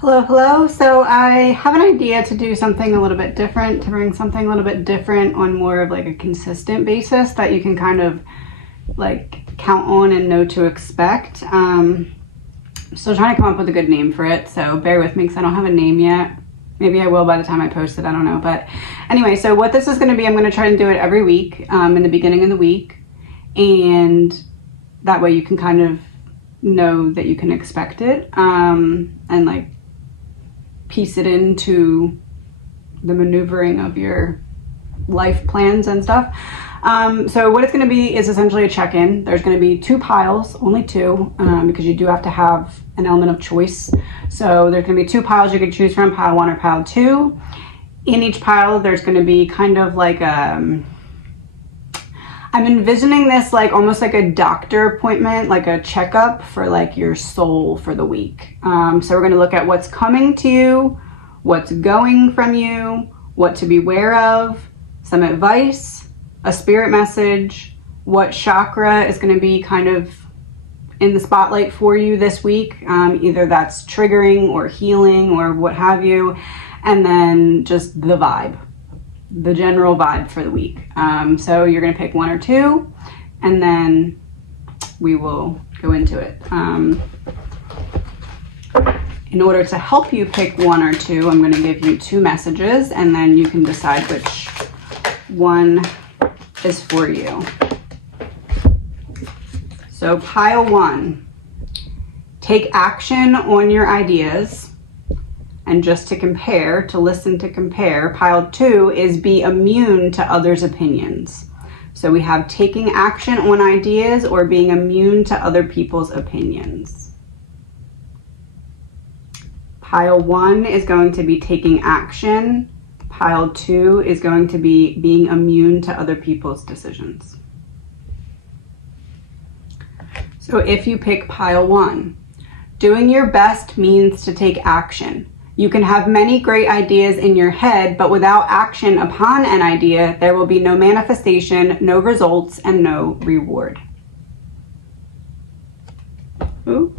Hello, hello. So I have an idea to do something a little bit different, to bring something a little bit different on more of like a consistent basis that you can kind of like count on and know to expect. Still trying to come up with a good name for it, so bear with me because I don't have a name yet. Maybe I will by the time I post it, I don't know. But anyway, so what this is going to be, I'm going to try to do it every week in the beginning of the week, and that way you can kind of know that you can expect it and like piece it into the maneuvering of your life plans and stuff. So what it's going to be is essentially a check-in. There's going to be two piles, only two, because you do have to have an element of choice. So there's going to be two piles you can choose from, pile 1 or pile 2. In each pile, there's going to be kind of like I'm envisioning this like almost like a doctor appointment, like a checkup for like your soul for the week. So we're going to look at what's coming to you, what's going from you, what to beware of, some advice, a spirit message, what chakra is going to be kind of in the spotlight for you this week. Either that's triggering or healing or what have you. And then just the vibe. The general vibe for the week. So you're going to pick 1 or 2 and then we will go into it. In order to help you pick 1 or 2, I'm going to give you 2 messages and then you can decide which one is for you. So pile 1, take action on your ideas. And just to compare, to listen to compare, pile 2 is be immune to others' opinions. So we have taking action on ideas or being immune to other people's opinions. Pile 1 is going to be taking action. Pile 2 is going to be being immune to other people's decisions. So if you pick pile 1, doing your best means to take action. You can have many great ideas in your head, but without action upon an idea, there will be no manifestation, no results, and no reward. Ooh.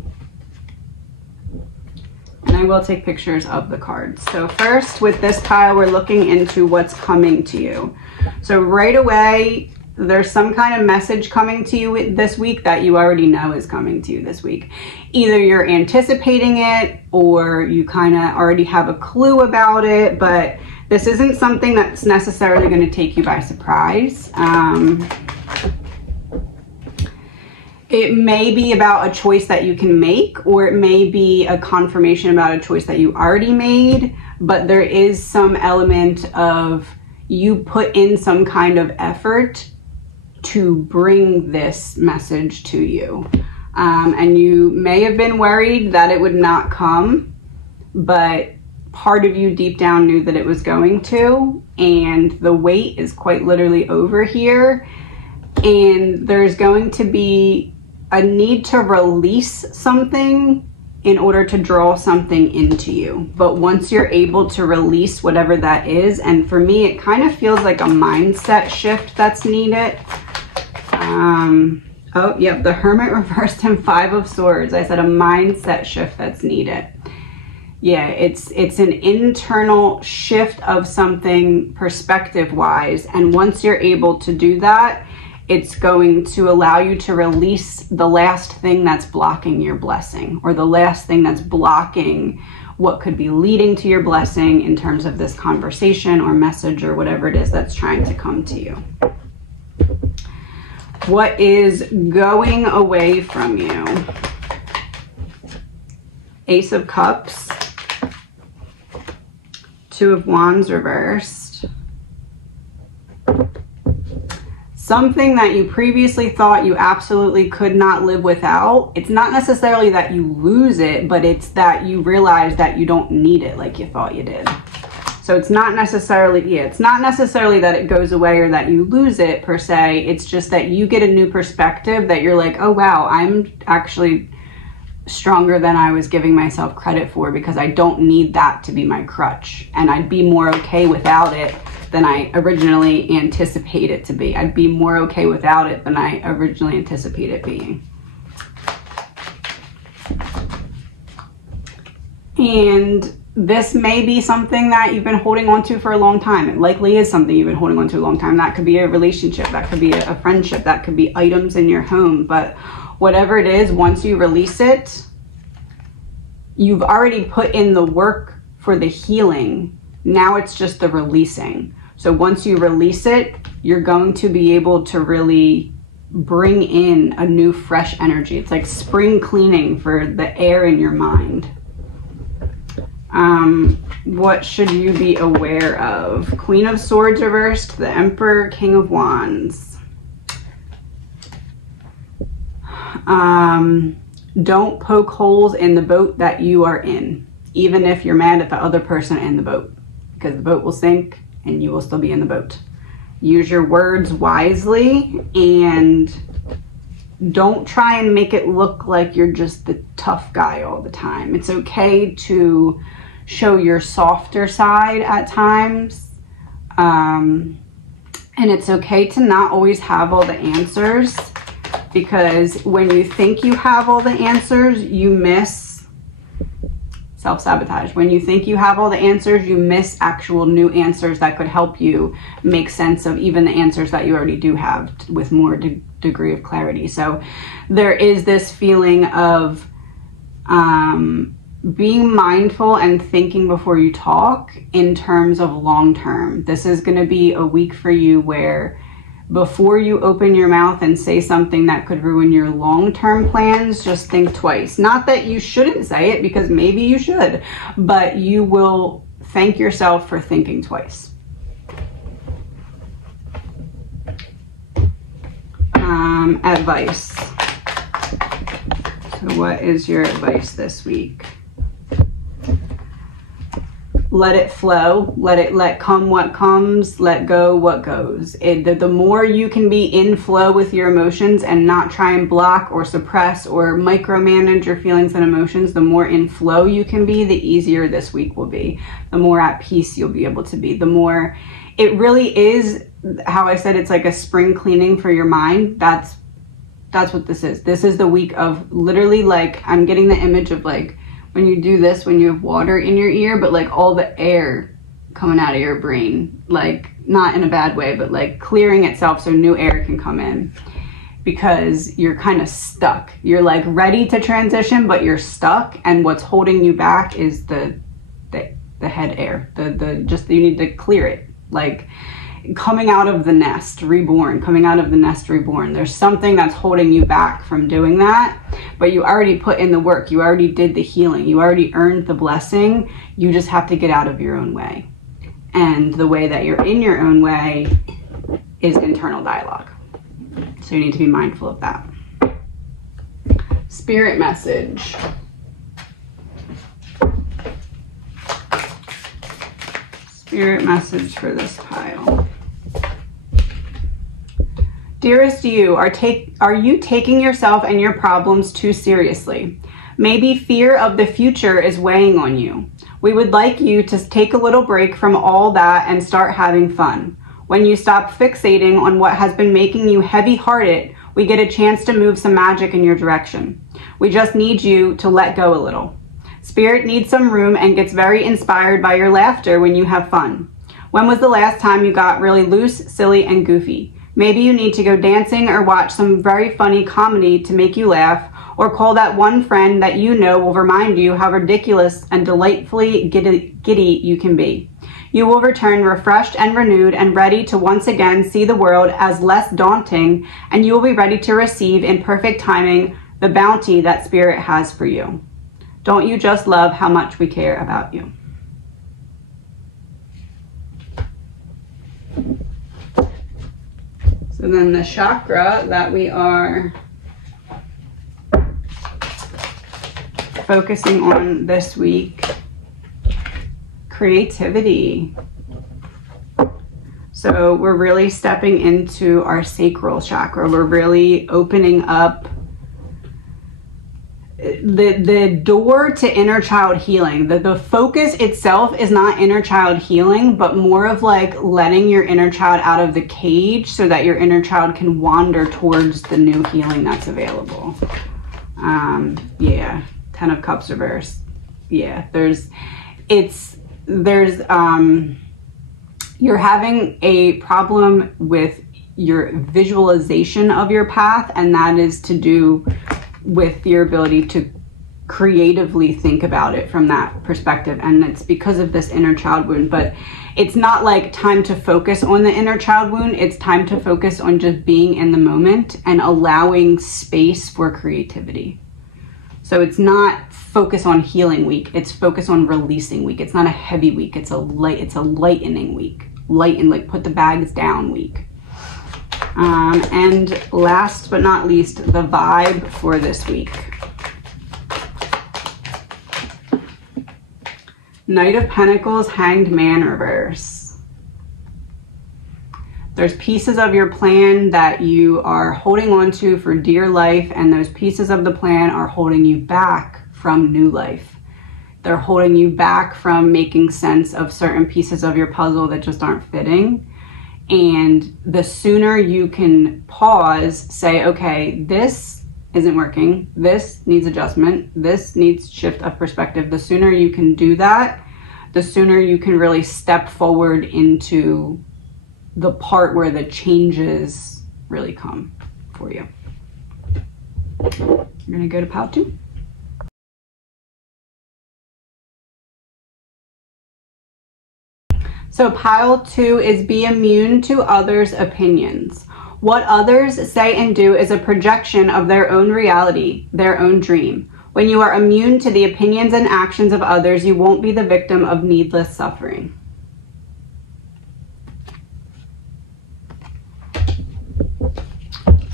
And I will take pictures of the cards. So first, with this pile, we're looking into what's coming to you. So right away, there's some kind of message coming to you this week that you already know is coming to you this week. Either you're anticipating it or you kind of already have a clue about it, but this isn't something that's necessarily going to take you by surprise. It may be about a choice that you can make, or it may be a confirmation about a choice that you already made, but there is some element of you put in some kind of effort to bring this message to you. And you may have been worried that it would not come, but part of you deep down knew that it was going to, and the wait is quite literally over here. And there's going to be a need to release something in order to draw something into you. But once you're able to release whatever that is, and for me, it kind of feels like a mindset shift that's needed. Oh, yep, the Hermit reversed and 5 of Swords. I said a mindset shift that's needed. Yeah, it's an internal shift of something perspective-wise. And once you're able to do that, it's going to allow you to release the last thing that's blocking your blessing, or the last thing that's blocking what could be leading to your blessing in terms of this conversation or message or whatever it is that's trying to come to you. What is going away from you? Ace of Cups, 2 of Wands reversed. Something that you previously thought you absolutely could not live without. It's not necessarily that you lose it, but it's that you realize that you don't need it like you thought you did. So it's not necessarily, it's not necessarily that it goes away or that you lose it per se. It's just that you get a new perspective that you're like, oh wow, I'm actually stronger than I was giving myself credit for, because I don't need that to be my crutch. And I'd be more okay without it than I originally anticipated it to be. I'd be more okay without it than I originally anticipated it being. And this may be something that you've been holding on to for a long time. It likely is something you've been holding on to a long time. That could be a relationship, that could be a friendship, that could be items in your home. But whatever it is, once you release it, you've already put in the work for the healing. Now it's just the releasing. So once you release it, you're going to be able to really bring in a new fresh energy. It's like spring cleaning for the air in your mind. What should you be aware of? Queen of Swords reversed, the Emperor, King of Wands. Don't poke holes in the boat that you are in, even if you're mad at the other person in the boat, because the boat will sink and you will still be in the boat. Use your words wisely and don't try and make it look like you're just the tough guy all the time. It's okay to show your softer side at times. And it's okay to not always have all the answers, because when you think you have all the answers, you miss self-sabotage. When you think you have all the answers, you miss actual new answers that could help you make sense of even the answers that you already do have with more degree of clarity. So there is this feeling of being mindful and thinking before you talk in terms of long term. This is going to be a week for you where before you open your mouth and say something that could ruin your long-term plans, just think twice. Not that you shouldn't say it, because maybe you should, but you will thank yourself for thinking twice. Advice. So what is your advice this week? Let it flow, let come what comes, let go what goes. The more you can be in flow with your emotions and not try and block or suppress or micromanage your feelings and emotions, the more in flow you can be, the easier this week will be. The more at peace you'll be able to be. The more, it really is, how I said, it's like a spring cleaning for your mind. That's what this is. This is the week of literally, like, I'm getting the image of like, when you do this, when you have water in your ear, but like all the air coming out of your brain, like not in a bad way, but like clearing itself so new air can come in, because you're kind of stuck. You're like ready to transition, but you're stuck. And what's holding you back is the head air, you need to clear it. Like coming out of the nest reborn, There's something that's holding you back from doing that, but you already put in the work. You already did the healing. You already earned the blessing. You just have to get out of your own way. And the way that you're in your own way is internal dialogue. So you need to be mindful of that. Spirit message. Spirit message for this pile. Dearest you, are you taking yourself and your problems too seriously? Maybe fear of the future is weighing on you. We would like you to take a little break from all that and start having fun. When you stop fixating on what has been making you heavy-hearted, we get a chance to move some magic in your direction. We just need you to let go a little. Spirit needs some room and gets very inspired by your laughter when you have fun. When was the last time you got really loose, silly, and goofy? Maybe you need to go dancing or watch some very funny comedy to make you laugh, or call that one friend that you know will remind you how ridiculous and delightfully giddy you can be. You will return refreshed and renewed and ready to once again see the world as less daunting, and you will be ready to receive in perfect timing the bounty that Spirit has for you. Don't you just love how much we care about you? So then the chakra that we are focusing on this week, creativity. So we're really stepping into our sacral chakra. We're really opening up the door to inner child healing. The focus itself is not inner child healing, but more of like letting your inner child out of the cage so that your inner child can wander towards the new healing that's available. Yeah, 10 of Cups reversed. yeah, you're having a problem with your visualization of your path, and that is to do with your ability to creatively think about it from that perspective. And it's because of this inner child wound. But it's not like time to focus on the inner child wound. It's time to focus on just being in the moment and allowing space for creativity. So it's not focus on healing week. It's focus on releasing week. It's not a heavy week. It's a lightening week. Lighten, like put the bags down week. And last but not least, the vibe for this week. Knight of Pentacles, Hanged Man reverse. There's pieces of your plan that you are holding on to for dear life, and those pieces of the plan are holding you back from new life. They're holding you back from making sense of certain pieces of your puzzle that just aren't fitting. And the sooner you can pause, say, okay, this isn't working, this needs adjustment, this needs shift of perspective. The sooner you can do that, the sooner you can really step forward into the part where the changes really come for you. You're gonna go to pile 2. So pile 2 is be immune to others' opinions. What others say and do is a projection of their own reality, their own dream. When you are immune to the opinions and actions of others, you won't be the victim of needless suffering.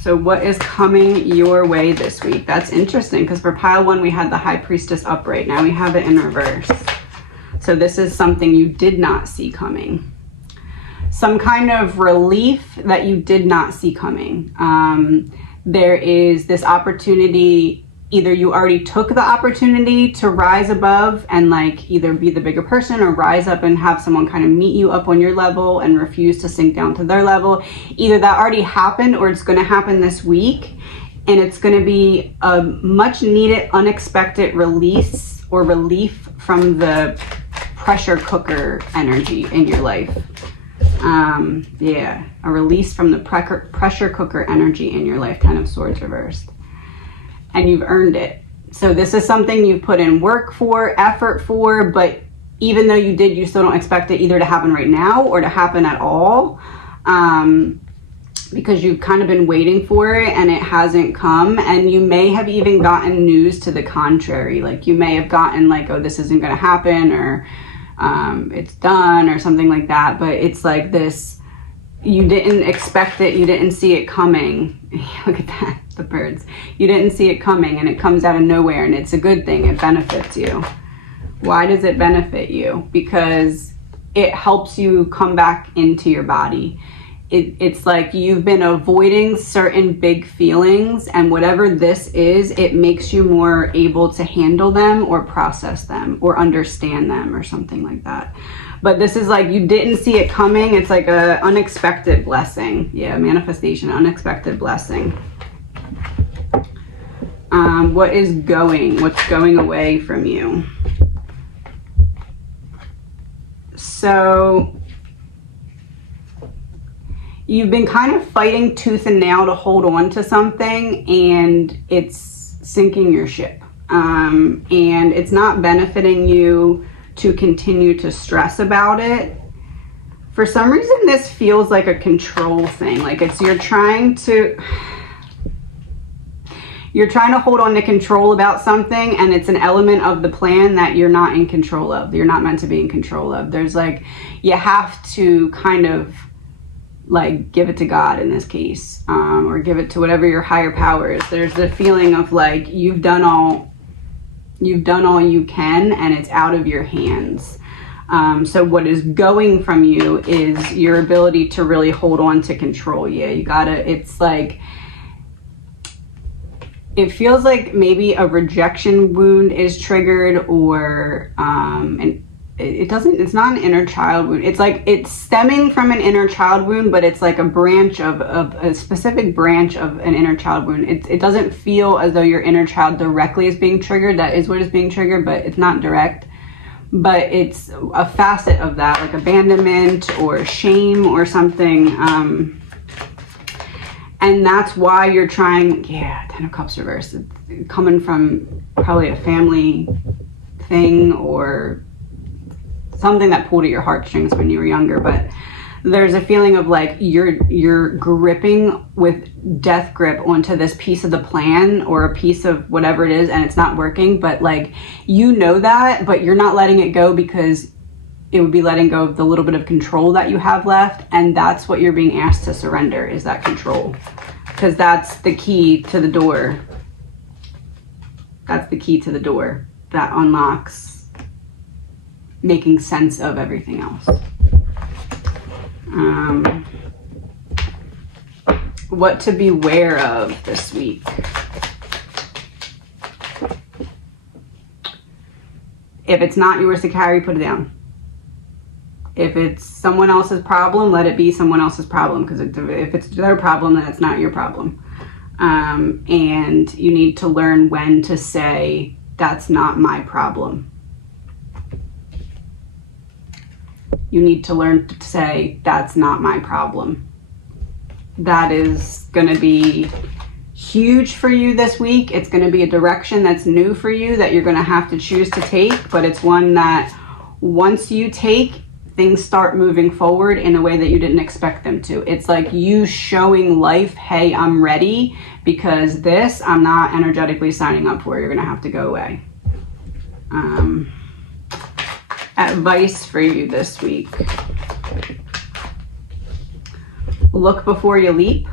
So what is coming your way this week? That's interesting, because for pile 1, we had the High Priestess upright. Now we have it in reverse. So this is something you did not see coming. Some kind of relief that you did not see coming. There is this opportunity, either you already took the opportunity to rise above and like either be the bigger person or rise up and have someone kind of meet you up on your level and refuse to sink down to their level. Either that already happened or it's going to happen this week, and it's going to be a much needed unexpected release or relief from the pressure cooker energy in your life. Yeah, a release from the pressure cooker energy in your life, 10 of Swords reversed. And you've earned it. So this is something you've put in work for, effort for, but even though you did, you still don't expect it either to happen right now or to happen at all. Because you've kind of been waiting for it and it hasn't come. And you may have even gotten news to the contrary. Like you may have gotten like, oh, this isn't going to happen, or it's done, or something like that. But it's like this, you didn't expect it, you didn't see it coming. Look at that, the birds. You didn't see it coming, and it comes out of nowhere, and it's a good thing. It benefits you. Why does it benefit you? Because it helps you come back into your body. It's like you've been avoiding certain big feelings, and whatever this is, it makes you more able to handle them or process them or understand them or something like that. But this is like you didn't see it coming. It's like a unexpected blessing. Yeah, manifestation, unexpected blessing. What's going away from you? So you've been kind of fighting tooth and nail to hold on to something, and it's sinking your ship. And it's not benefiting you to continue to stress about it. For some reason, this feels like a control thing. Like you're trying to hold on to control about something, and it's an element of the plan that you're not in control of. You're not meant to be in control of. There's like, you have to kind of like give it to God in this case, or give it to whatever your higher power is. There's the feeling of like you've done all you can, and it's out of your hands. So what is going from you is your ability to really hold on to control. Yeah, you gotta, it's like, it feels like maybe a rejection wound is triggered, or it's not an inner child wound. It's like it's stemming from an inner child wound, but it's like a branch of a specific branch of an inner child wound. It doesn't feel as though your inner child directly is being triggered. That is what is being triggered, but it's not direct. But it's a facet of that, like abandonment or shame or something. And that's why you're trying, yeah, Ten of Cups reversed. It's coming from probably a family thing or something that pulled at your heartstrings when you were younger. But there's a feeling of like you're gripping with death grip onto this piece of the plan or a piece of whatever it is, and it's not working. But like, you know that, but you're not letting it go because it would be letting go of the little bit of control that you have left. And that's what you're being asked to surrender, is that control, because that's the key to the door. That's the key to the door that unlocks making sense of everything else. What to beware of this week. If it's not yours to carry, put it down. If it's someone else's problem, let it be someone else's problem, because if it's their problem, then it's not your problem. And you need to learn when to say, that's not my problem. You need to learn to say, that's not my problem. That is going to be huge for you this week. It's going to be a direction that's new for you that you're going to have to choose to take, but it's one that once you take, things start moving forward in a way that you didn't expect them to. It's like you showing life, hey, I'm ready, because this I'm not energetically signing up for. You're going to have to go away. Advice for you this week. Look before you leap.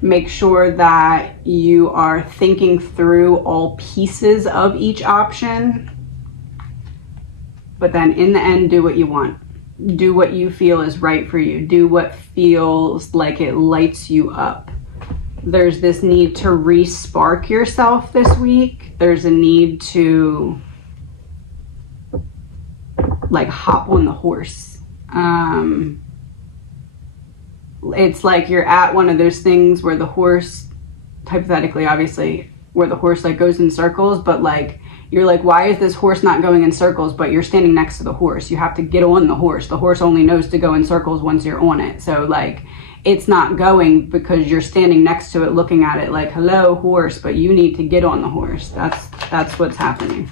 Make sure that you are thinking through all pieces of each option. But then in the end, do what you want. Do what you feel is right for you. Do what feels like it lights you up. There's this need to re-spark yourself this week. There's a need to like hop on the horse. It's like you're at one of those things where the horse, hypothetically, obviously, where the horse like goes in circles, but like, you're like, why is this horse not going in circles? But you're standing next to the horse. You have to get on the horse. The horse only knows to go in circles once you're on it. So like, it's not going because you're standing next to it, looking at it like, hello, horse, but you need to get on the horse. That's what's happening.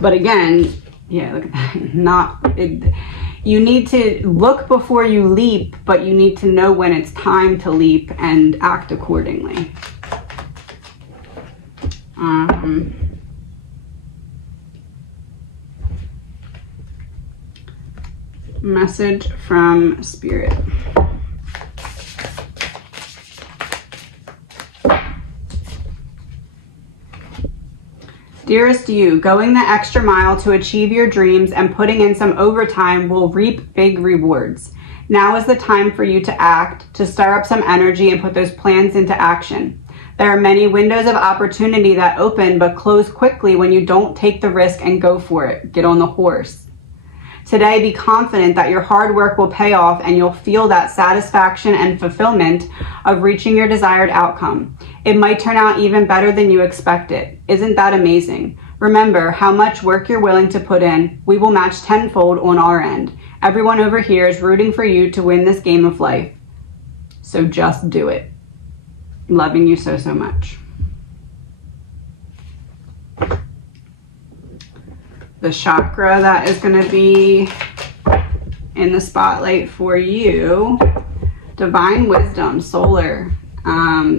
But again, yeah, look at that. You need to look before you leap, but you need to know when it's time to leap and act accordingly. Message from Spirit. Dearest you, going the extra mile to achieve your dreams and putting in some overtime will reap big rewards. Now is the time for you to act, to stir up some energy and put those plans into action. There are many windows of opportunity that open but close quickly when you don't take the risk and go for it. Get on the horse. Today, be confident that your hard work will pay off and you'll feel that satisfaction and fulfillment of reaching your desired outcome. It might turn out even better than you expected. Isn't that amazing? Remember how much work you're willing to put in. We will match tenfold on our end. Everyone over here is rooting for you to win this game of life. So just do it. Loving you so, so much. The chakra that is going to be in the spotlight for you, Divine Wisdom, Solar.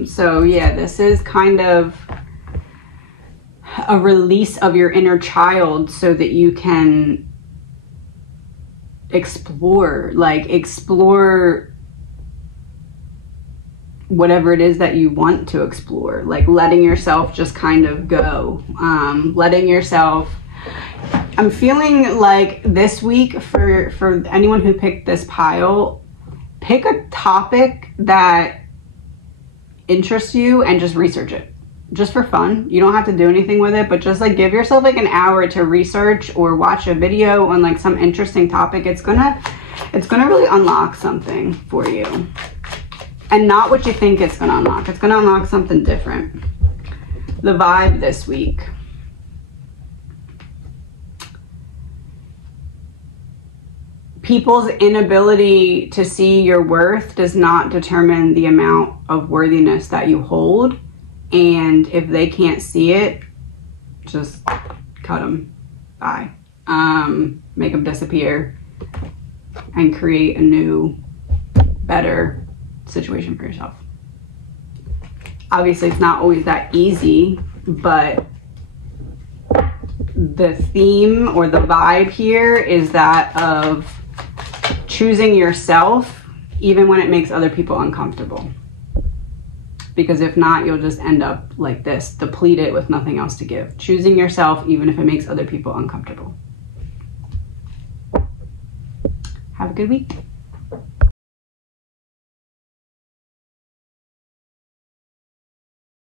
So yeah, this is kind of a release of your inner child so that you can explore whatever it is that you want to explore, like letting yourself just kind of go, letting yourself. I'm feeling like this week for anyone who picked this pile, pick a topic that interests you and just research it. just for fun. You don't have to do anything with it, but just like give yourself like an hour to research or watch a video on like some interesting topic. It's gonna really unlock something for you. And not what you think it's gonna unlock. It's gonna unlock something different. The vibe this week. People's inability to see your worth does not determine the amount of worthiness that you hold. And if they can't see it, just cut them. Bye. Make them disappear and create a new, better situation for yourself. Obviously, it's not always that easy, but the theme or the vibe here is that of choosing yourself even when it makes other people uncomfortable. Because if not, you'll just end up like this, depleted with nothing else to give. Choosing yourself even if it makes other people uncomfortable. Have a good week.